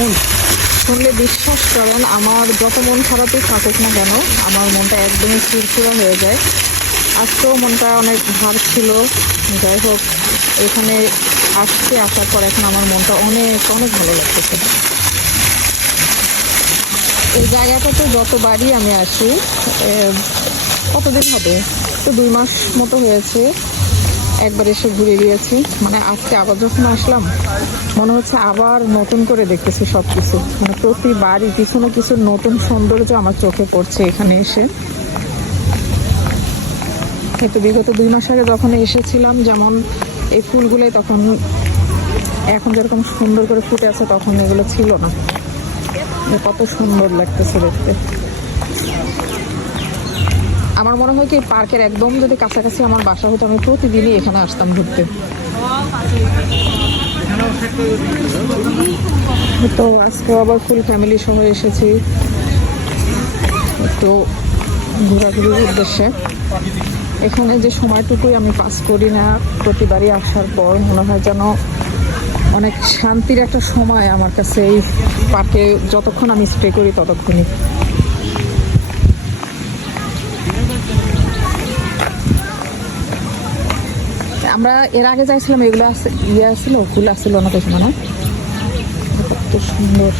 Sound শুনলে বিশ্বাস করেন, আমার যত মন খারাপই থাকুক না কেন, আমার মনটা একদমই ফুরফুরা হয়ে যায়। আজকেও মনটা অনেক ভার ছিল। যাই হোক, এখানে আসছে, আসার পর এখন আমার মনটা অনেক অনেক ভালো লাগতেছে। এই জায়গাটাতে যতবারই আমি আসি কতদিন হবে? তো দুই মাস মতো হয়েছে। একবার এসে ঘুরে দিয়েছি। মানে আজকে আবার যখন আসলাম, মনে হচ্ছে আবার নতুন করে দেখতেছি সব কিছু মানে প্রতিবারই কিছু না কিছু নতুন সৌন্দর্য আমার চোখে পড়ছে এখানে এসে। কিন্তু বিগত দুই মাস আগে যখন এসেছিলাম, যেমন এই ফুলগুলোই তখন, এখন যেরকম সুন্দর করে ফুটে আছে তখন এগুলো ছিল না। কত সুন্দর লাগতেছে দেখতে। আমার মনে হয় কি পার্কের একদম যদি কাছাকাছি আমার বাসা হতো, আমি প্রতিদিনই এখানে আসতাম ঘুরতে। তো আজকে আবার ফুল ফ্যামিলি সহ এসেছি। তো ঘোরাঘুরির উদ্দেশ্যে। এখানে যে সময়টুকুই আমি পাস করি না, প্রতিবারই আসার পর মনে হয় যেন অনেক শান্তির একটা সময় আমার কাছে এই পার্কে যতক্ষণ আমি স্টে করি ততক্ষণই। আমরা এর আগে যাইছিলাম, এগুলো ইয়ে আসছিল ফুল আসছিল অনেক সময় না কত সুন্দর।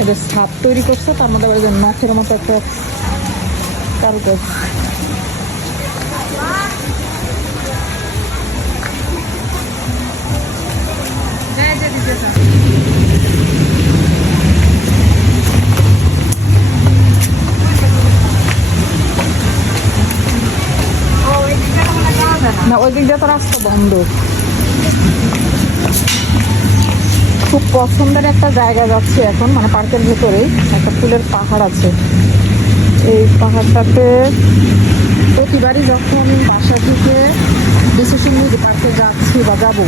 এদের সাপ তৈরি করছে, তার মধ্যে নখের মতো একটা কারুকাজ। না, ওই দিক দিয়ে তো রাস্তা বন্ধ। খুব পছন্দের একটা জায়গা যাচ্ছে এখন মানে পার্কের ভেতরেই, একটা ফুলের পাহাড় আছে। এই পাহাড়টাতে প্রতিবারই যখন আমি বাসা থেকে ডিসিশন নিই যে পার্কে যাচ্ছি বা যাব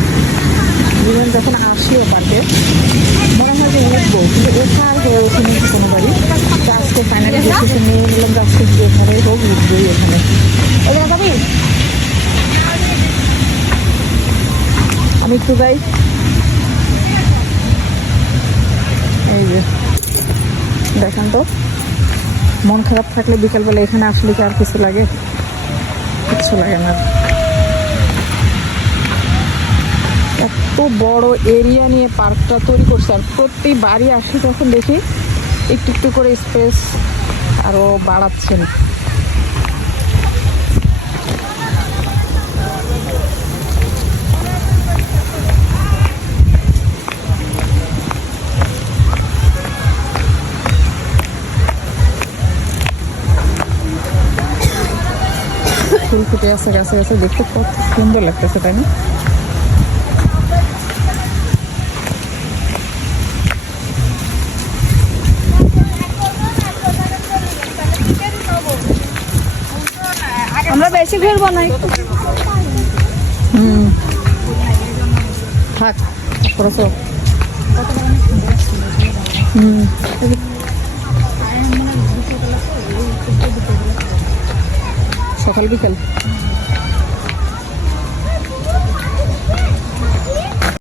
ইভেন যখন আসি ও পার্কে, মনে হয় যে উঠবো, কিন্তু ওঠা আর হয়ে ওঠেনি কোনোবারই। তো আজকে ফাইনালি ডিসিশন নিয়ে নিলাম যে আজকে যেখানে হোক, উঠবোই এখানে ওই জায়গা যাবি একটু যাই এই যে, দেখেন তো। মন খারাপ থাকলে বিকালবেলা এখানে আসলে কি আর কিছু লাগে? কিচ্ছু লাগে না। এত বড় এরিয়া নিয়ে পার্কটা তৈরি করছে। আর প্রতি বাড়ি আসি তখন দেখি, একটু একটু করে স্পেস আরও বাড়াচ্ছেন ফুল ফুটে আছে গাছে গাছে দেখতে কত সুন্দর লাগতেছে তাই না? আমরা বেশি ঘুরবো না হুম। থাক তারপরে হুম। Kalbikal.